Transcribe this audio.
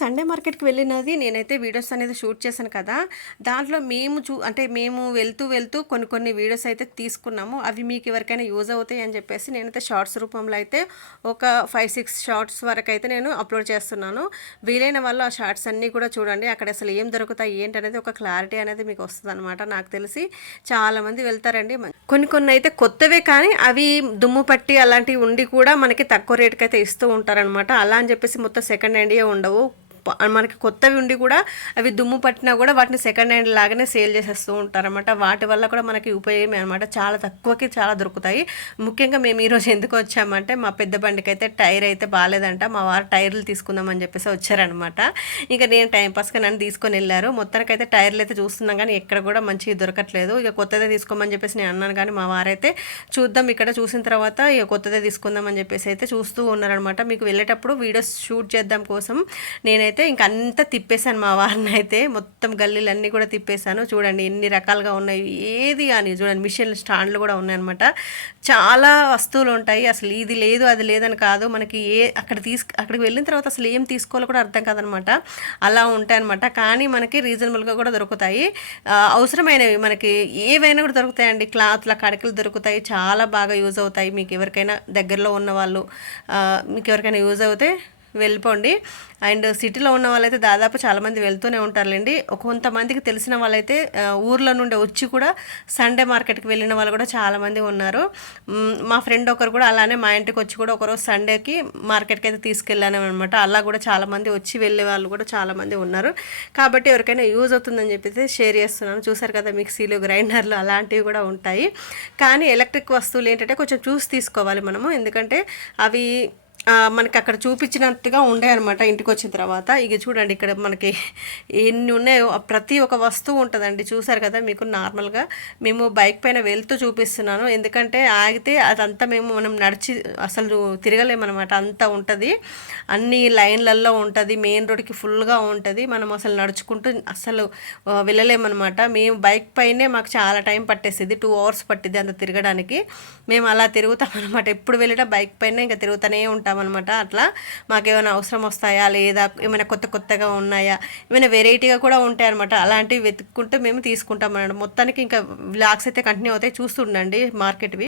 Sunday మార్కెట్‌కి వెళ్ళినది నేనైతే videos అనేది షూట్ చేశాను కదా! దాంట్లో మేము వెళ్తూ కొన్ని వీడియోస్ అయితే తీసుకున్నాము. అవి మీకు ఎవరికైనా యూజ్ అవుతాయి అని చెప్పేసి నేనైతే షార్ట్స్ రూపంలో అయితే ఒక 5, 6 షార్ట్స్ వరకైతే నేను అప్‌లోడ్ చేస్తున్నాను. వీలైన వాళ్ళు ఆ షార్ట్స్ అన్నీ కూడా చూడండి. అక్కడ అసలు ఏం దొరుకుతాయి ఏంటనేది ఒక క్లారిటీ అనేది మీకు వస్తదనమాట. నాకు తెలిసి చాలామంది వెళ్తారండి. కొన్ని అయితే కొత్తవే కానీ అవి దుమ్ము పట్టి అలాంటివి ఉండి కూడా మనకి తక్కువ రేట్‌కైతే ఇస్తూ ఉంటారనమాట. అలా అని చెప్పేసి మొత్తం సెకండ్ హ్యాండ్‌యే ఉండవు. మనకి కొత్తవి ఉండి కూడా అవి దుమ్ము పట్టినా కూడా వాటిని సెకండ్ హ్యాండ్ లాగానే సేల్ చేసేస్తూ ఉంటారనమాట. వాటి వల్ల కూడా మనకి ఉపయోగమే అనమాట. చాలా తక్కువకి చాలా దొరుకుతాయి. ముఖ్యంగా మేము ఈరోజు ఎందుకు వచ్చామంటే మా పెద్ద బండికి అయితే టైర్ అయితే బాగాలేదంట. మా వారు టైర్లు తీసుకుందామని చెప్పేసి వచ్చారనమాట. ఇంకా నేను టైంపాస్గా నన్ను తీసుకొని వెళ్ళారు. మొత్తానికైతే టైర్లు అయితే చూస్తున్నాం కానీ ఎక్కడ కూడా మంచిగా దొరకట్లేదు. ఇక కొత్తదే తీసుకోమని చెప్పేసి నేను అన్నాను కానీ మా వారైతే చూద్దాం ఇక్కడ చూసిన తర్వాత ఇక కొత్తదే తీసుకుందాం అని చెప్పేసి అయితే చూస్తూ ఉన్నారనమాట. మీకు వెళ్ళేటప్పుడు వీడియోస్ షూట్ చేద్దాం కోసం నేనైతే ఇంక అంతా తిప్పేశాను మా వారిని అయితే. మొత్తం గల్లీలన్నీ కూడా తిప్పేశాను. చూడండి ఎన్ని రకాలుగా ఉన్నాయి. ఏది కానీ చూడండి మిషన్ స్టాండ్లు కూడా ఉన్నాయన్నమాట. చాలా వస్తువులు ఉంటాయి. అసలు ఇది లేదు అది లేదని కాదు. మనకి అక్కడికి వెళ్ళిన తర్వాత అసలు ఏం తీసుకోవాలో కూడా అర్థం కాదనమాట. అలా ఉంటాయి అనమాట. కానీ మనకి రీజనబుల్గా కూడా దొరుకుతాయి. అవసరమైనవి మనకి ఏవైనా కూడా దొరుకుతాయండి. క్లాత్ల కడకలు దొరుకుతాయి. చాలా బాగా యూజ్ అవుతాయి. మీకు ఎవరికైనా దగ్గరలో ఉన్న వాళ్ళు మీకు ఎవరికైనా యూజ్ అవుతే వెళ్ళిపోండి. అండ్ సిటీలో ఉన్న వాళ్ళైతే దాదాపు చాలామంది వెళ్తూనే ఉంటారులేండి. కొంతమందికి తెలిసిన వాళ్ళైతే ఊర్లో నుండి వచ్చి కూడా సండే మార్కెట్కి వెళ్ళిన వాళ్ళు కూడా చాలామంది ఉన్నారు. మా ఫ్రెండ్ ఒకరు కూడా అలానే మా ఇంటికి వచ్చి కూడా ఒకరోజు సండేకి మార్కెట్కి అయితే తీసుకెళ్ళాను అనమాట. అలా కూడా చాలామంది వచ్చి వెళ్ళే వాళ్ళు కూడా చాలామంది ఉన్నారు. కాబట్టి ఎవరికైనా యూజ్ అవుతుందని చెప్పేసి షేర్ చేస్తున్నాను. చూసారు కదా మిక్సీలు, గ్రైండర్లు అలాంటివి కూడా ఉంటాయి. కానీ ఎలక్ట్రిక్ వస్తువులు ఏంటంటే కొంచెం చూసి తీసుకోవాలి మనము. ఎందుకంటే అవి మనకి అక్కడ చూపించినట్టుగా ఉండే అనమాట ఇంటికి వచ్చిన తర్వాత. ఇక చూడండి ఇక్కడ మనకి ఎన్ని ఉన్నాయో ప్రతి ఒక్క వస్తువు ఉంటుందండి. చూసారు కదా మీకు నార్మల్గా మేము బైక్ పైన వెళ్తూ చూపిస్తున్నాను. ఎందుకంటే ఆగితే అదంతా మనం నడిచి అసలు తిరగలేమన్నమాట. అంతా ఉంటుంది. అన్ని లైన్లలో ఉంటుంది. మెయిన్ రోడ్కి ఫుల్గా ఉంటుంది. మనం అసలు నడుచుకుంటూ అసలు వెళ్ళలేమన్నమాట. మేము బైక్ పైనే మాకు చాలా టైం పట్టేసేది. 2 hours పట్టింది అంత తిరగడానికి. మేము అలా తిరుగుతాం అనమాట. ఎప్పుడు వెళ్ళినా బైక్ పైన ఇంకా తిరుగుతూనే ఉంటాం అనమాట. అట్లా మాకేమైనా అవసరం వస్తాయా లేదా ఏమైనా కొత్తగా ఉన్నాయా ఏమైనా వెరైటీగా కూడా ఉంటాయి అనమాట. అలాంటివి వెతుక్కుంటూ మేము తీసుకుంటాం అన్నమాట. మొత్తానికి ఇంకా వ్లాగ్స్ అయితే కంటిన్యూ అవుతాయి. చూస్తుండండి మార్కెట్వి.